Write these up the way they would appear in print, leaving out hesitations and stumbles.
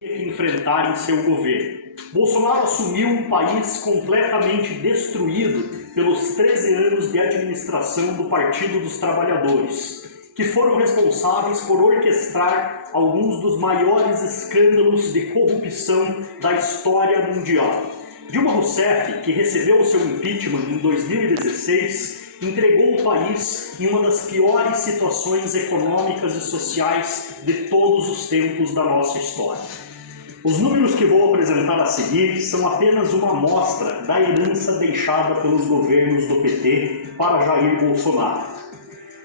que enfrentar em seu governo. Bolsonaro assumiu um país completamente destruído pelos 13 anos de administração do Partido dos Trabalhadores, que foram responsáveis por orquestrar alguns dos maiores escândalos de corrupção da história mundial. Dilma Rousseff, que recebeu seu impeachment em 2016, entregou o país em uma das piores situações econômicas e sociais de todos os tempos da nossa história. Os números que vou apresentar a seguir são apenas uma amostra da herança deixada pelos governos do PT para Jair Bolsonaro.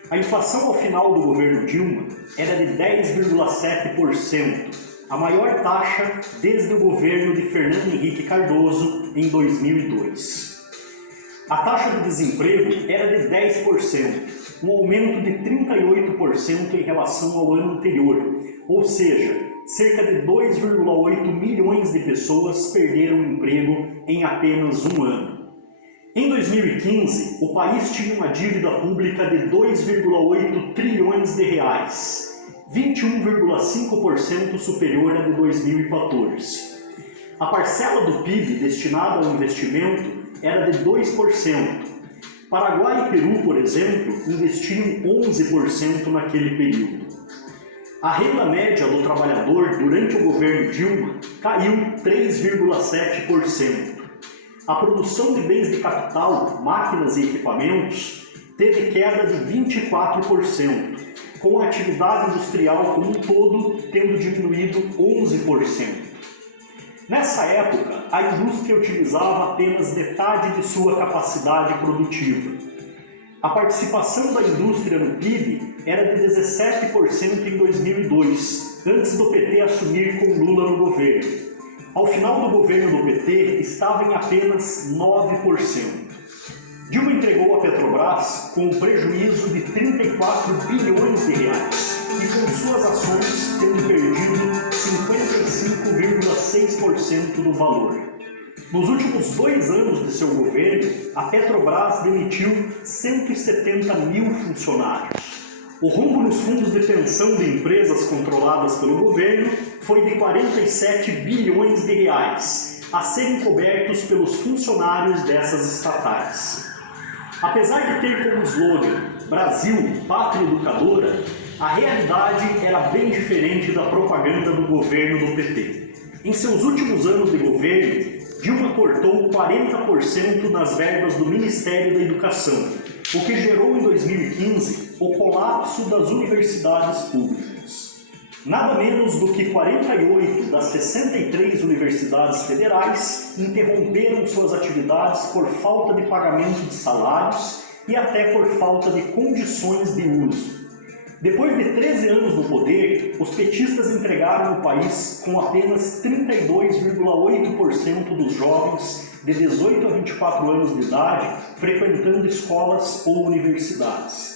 A inflação ao final do governo Dilma era de 10,7%, a maior taxa desde o governo de Fernando Henrique Cardoso em 2002. A taxa de desemprego era de 10%, um aumento de 38% em relação ao ano anterior, ou seja, cerca de 2,8 milhões de pessoas perderam o emprego em apenas um ano. Em 2015, o país tinha uma dívida pública de 2,8 trilhões de reais, 21,5% superior à de 2014. A parcela do PIB destinada ao investimento era de 2%. Paraguai e Peru, por exemplo, investiram 11% naquele período. A renda média do trabalhador durante o governo Dilma caiu 3,7%. A produção de bens de capital, máquinas e equipamentos teve queda de 24%, com a atividade industrial como um todo tendo diminuído 11%. Nessa época, a indústria utilizava apenas metade de sua capacidade produtiva. A participação da indústria no PIB era de 17% em 2002, antes do PT assumir com Lula no governo. Ao final do governo do PT, estava em apenas 9%. Dilma entregou a Petrobras com um prejuízo de 34 bilhões de reais e com suas ações tendo perdido 55,6% do valor. Nos últimos 2 anos de seu governo, a Petrobras demitiu 170 mil funcionários. O rombo nos fundos de pensão de empresas controladas pelo governo foi de 47 bilhões de reais, a serem cobertos pelos funcionários dessas estatais. Apesar de ter como slogan Brasil, Pátria Educadora, a realidade era bem diferente da propaganda do governo do PT. Em seus últimos anos de governo, Dilma cortou 40% nas verbas do Ministério da Educação, o que gerou em 2015 o colapso das universidades públicas. Nada menos do que 48 das 63 universidades federais interromperam suas atividades por falta de pagamento de salários e até por falta de condições de uso. Depois de 13 anos no poder, os petistas entregaram o país com apenas 32,8% dos jovens de 18 a 24 anos de idade frequentando escolas ou universidades.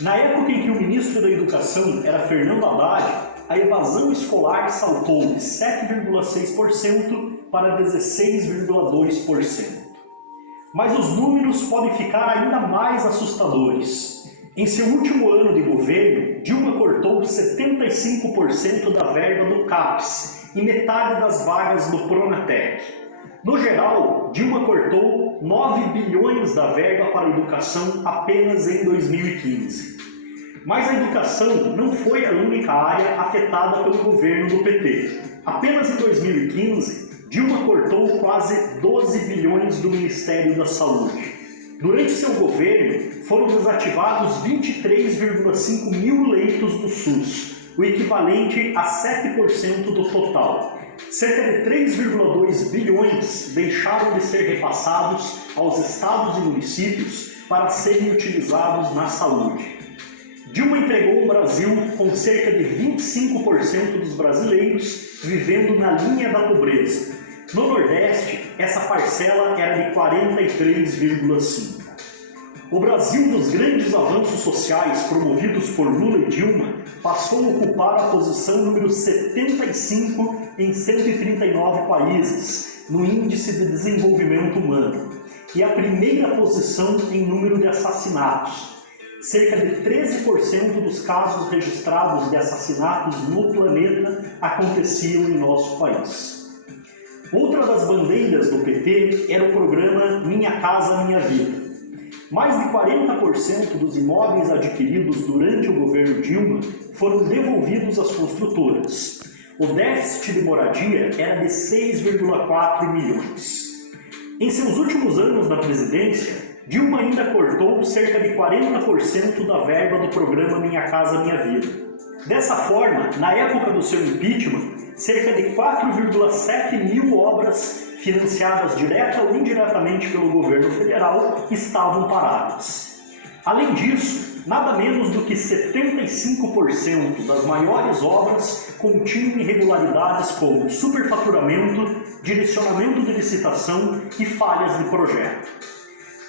Na época em que o ministro da Educação era Fernando Haddad, a evasão escolar saltou de 7,6% para 16,2%. Mas os números podem ficar ainda mais assustadores. Em seu último ano de governo, Dilma cortou 75% da verba do CAPES e metade das vagas do Pronatec. No geral, Dilma cortou 9 bilhões da verba para a educação apenas em 2015. Mas a educação não foi a única área afetada pelo governo do PT. Apenas em 2015, Dilma cortou quase 12 bilhões do Ministério da Saúde. Durante seu governo, foram desativados 23,5 mil leitos do SUS, o equivalente a 7% do total. Cerca de 3,2 bilhões deixaram de ser repassados aos estados e municípios para serem utilizados na saúde. Dilma entregou o Brasil com cerca de 25% dos brasileiros vivendo na linha da pobreza. No Nordeste, essa parcela era de 43,5%. O Brasil dos grandes avanços sociais promovidos por Lula e Dilma passou a ocupar a posição número 75 em 139 países no Índice de Desenvolvimento Humano e a primeira posição em número de assassinatos. Cerca de 13% dos casos registrados de assassinatos no planeta aconteciam em nosso país. Outra das bandeiras do PT era o programa Minha Casa Minha Vida. Mais de 40% dos imóveis adquiridos durante o governo Dilma foram devolvidos às construtoras. O déficit de moradia era de 6,4 milhões. Em seus últimos anos na presidência, Dilma ainda cortou cerca de 40% da verba do programa Minha Casa Minha Vida. Dessa forma, na época do seu impeachment, cerca de 4,7 mil obras financiadas direta ou indiretamente pelo governo federal estavam paradas. Além disso, nada menos do que 75% das maiores obras continham irregularidades como superfaturamento, direcionamento de licitação e falhas de projeto.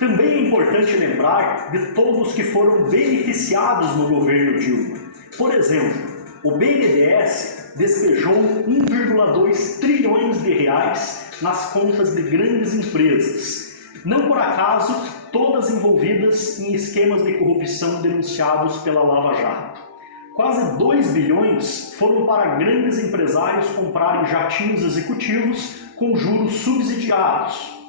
Também é importante lembrar de todos que foram beneficiados no governo Dilma. Por exemplo, o BNDES despejou 1,2 trilhões de reais nas contas de grandes empresas, não por acaso todas envolvidas em esquemas de corrupção denunciados pela Lava Jato. Quase 2 bilhões foram para grandes empresários comprarem jatinhos executivos com juros subsidiados.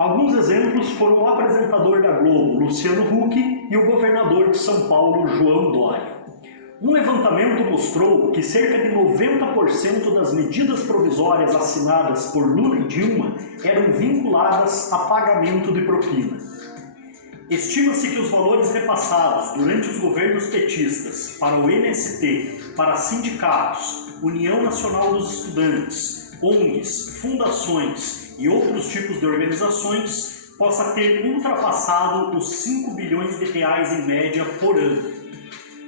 Alguns exemplos foram o apresentador da Globo, Luciano Huck, e o governador de São Paulo, João Dória. Um levantamento mostrou que cerca de 90% das medidas provisórias assinadas por Lula e Dilma eram vinculadas a pagamento de propina. Estima-se que os valores repassados durante os governos petistas para o MST, para sindicatos, União Nacional dos Estudantes, ONGs, fundações e outros tipos de organizações possa ter ultrapassado os 5 bilhões de reais em média por ano.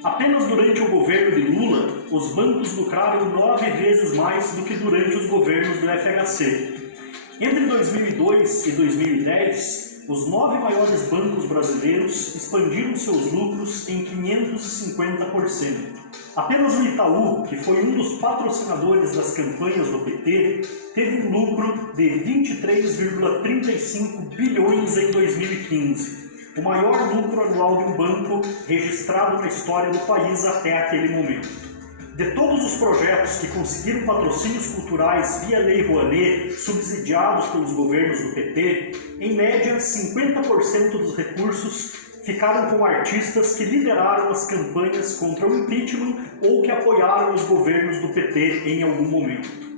Apenas durante o governo de Lula, os bancos lucraram 9 vezes mais do que durante os governos do FHC. Entre 2002 e 2010, os 9 maiores bancos brasileiros expandiram seus lucros em 550%. Apenas o Itaú, que foi um dos patrocinadores das campanhas do PT, teve um lucro de 23,35 bilhões em 2015. O maior lucro anual de um banco registrado na história do país até aquele momento. De todos os projetos que conseguiram patrocínios culturais via Lei Rouanet, subsidiados pelos governos do PT, em média 50% dos recursos ficaram com artistas que lideraram as campanhas contra o impeachment ou que apoiaram os governos do PT em algum momento.